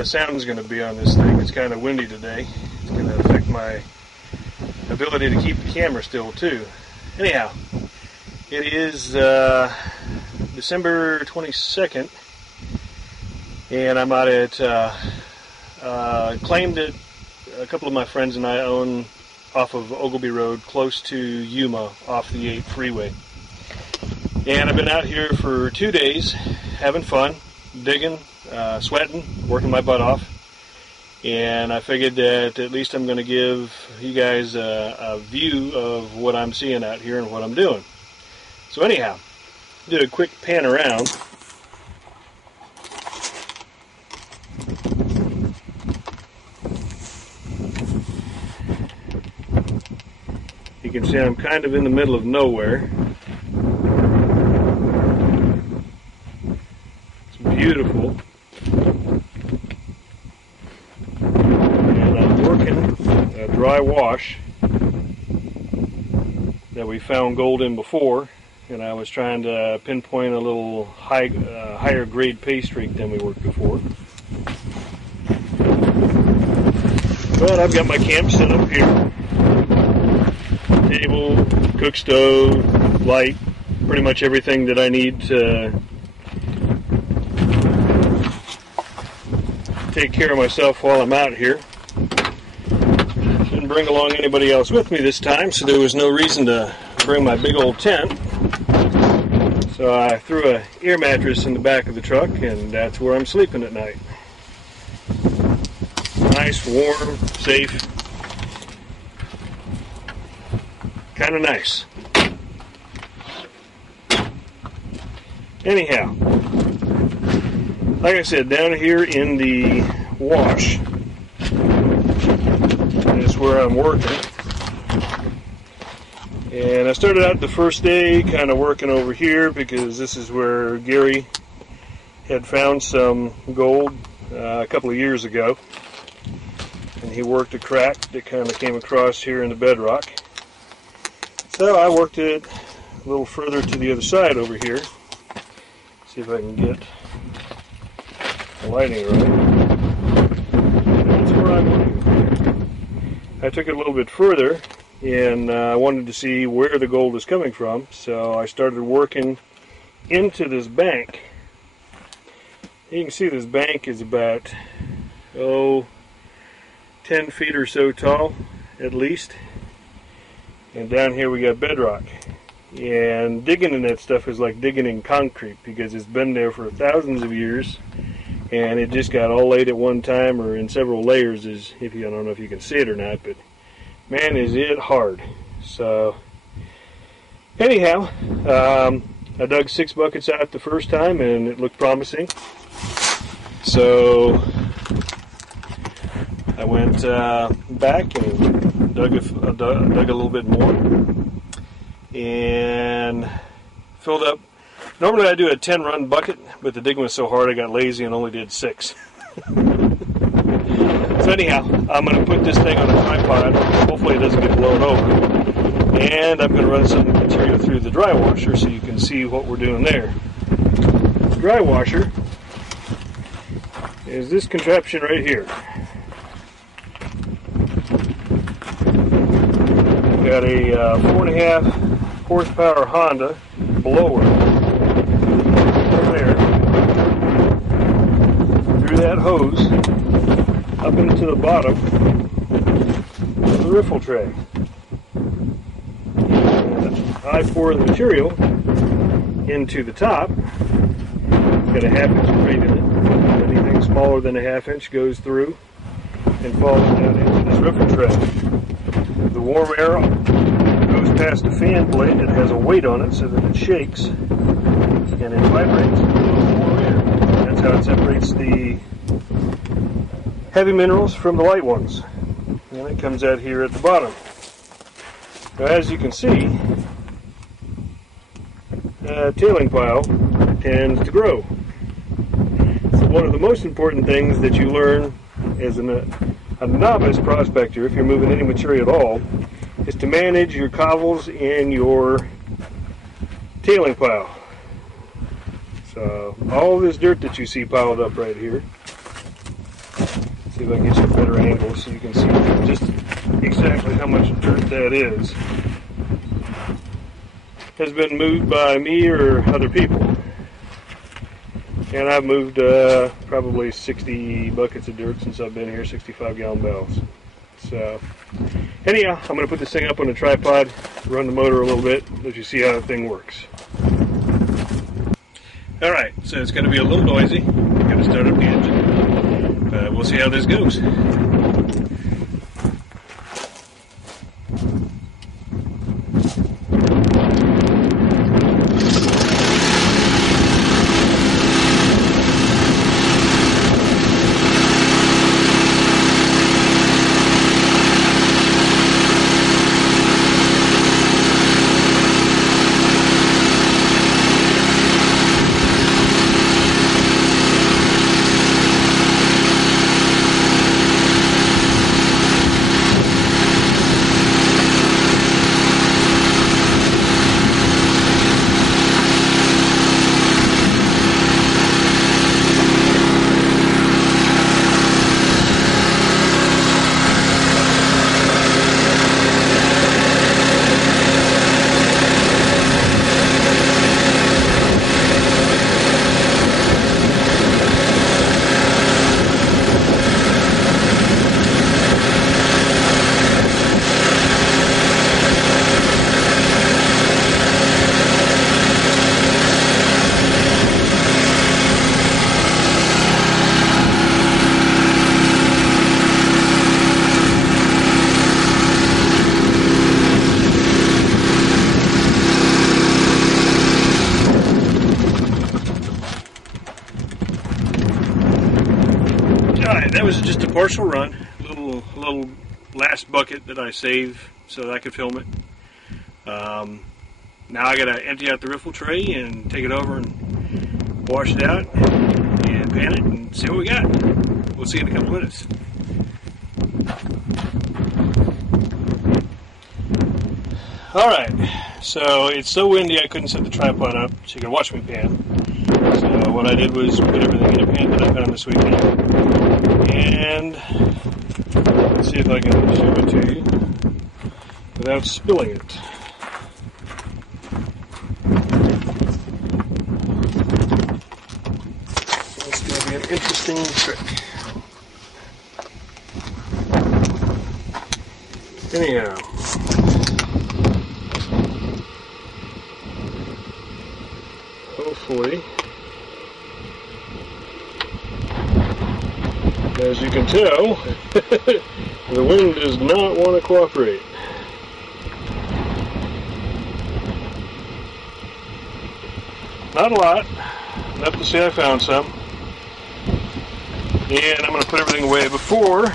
The sound's going to be on this thing. It's kind of windy today. It's going to affect my ability to keep the camera still too. Anyhow, it is December 22nd, and I'm out at claim that a couple of my friends and I own off of Ogilby Road, close to Yuma, off the 8 freeway. And I've been out here for 2 days, having fun, digging, sweating, working my butt off. And I figured that at least I'm going to give you guys a view of what I'm seeing out here and what I'm doing. So anyhow, do a quick pan around. You can see I'm kind of in the middle of nowhere. It's beautiful. And I'm working a dry wash that we found gold in before, and I was trying to pinpoint a little higher grade pay streak than we worked before. But I've got my camp set up here. Table, cook stove, light, pretty much everything that I need to take care of myself while I'm out here. Didn't bring along anybody else with me this time, so there was no reason to bring my big old tent. So I threw an air mattress in the back of the truck, and that's where I'm sleeping at night. Nice, warm, safe. Kind of nice. Anyhow, like I said, down here in the wash is where I'm working. And I started out the first day kind of working over here because this is where Gary had found some gold a couple of years ago. And he worked a crack that kind of came across here in the bedrock. So I worked it a little further to the other side over here. See if I can get the lighting right. That's where I'm working. I took it a little bit further, and I wanted to see where the gold is coming from. So I started working into this bank. You can see this bank is about 10 feet or so tall, at least. And down here we got bedrock. And digging in that stuff is like digging in concrete because it's been there for thousands of years, and it just got all laid at one time or in several layers. I don't know if you can see it or not, but man, is it hard. So anyhow, I dug 6 buckets out the first time and it looked promising. So I went back and dug a little bit more and filled up. Normally I do a 10-run bucket, but the digging was so hard I got lazy and only did 6. So anyhow, I'm going to put this thing on a tripod. Hopefully it doesn't get blown over. And I'm going to run some material through the dry washer so you can see what we're doing there. The dry washer is this contraption right here. Got a 4.5 horsepower Honda blower from there through that hose up into the bottom of the riffle tray. And I pour the material into the top. Got a 1/2 inch grate in it. Anything smaller than a 1/2 inch goes through and falls down into this riffle tray. The warm air goes past the fan blade that has a weight on it so that it shakes and it vibrates with the warm air. That's how it separates the heavy minerals from the light ones. And it comes out here at the bottom. Now, as you can see, the tailing pile tends to grow. So one of the most important things that you learn as a novice prospector, if you're moving any material at all, is to manage your covels in your tailing pile. So all this dirt that you see piled up right here See if I can get you a better angle so you can see just exactly how much dirt that is. Has been moved by me or other people. And I've moved probably 60 buckets of dirt since I've been here, 65-gallon barrels. So, anyhow, I'm going to put this thing up on a tripod, run the motor a little bit, let you see how the thing works. Alright, so it's going to be a little noisy. Got to start up the engine. But we'll see how this goes. Alright, that was just a partial run. Little last bucket that I saved so that I could film it. Now I gotta empty out the riffle tray and take it over and wash it out and pan it and see what we got. We'll see in a couple minutes. Alright, so it's so windy I couldn't set the tripod up so you can watch me pan. So what I did was put everything in a pan that I found this weekend. And let's see if I can show it to you without spilling it. It's going to be an interesting trick. Anyhow. Hopefully, as you can tell, the wind does not want to cooperate. Not a lot, enough to say I found some. And I'm going to put everything away before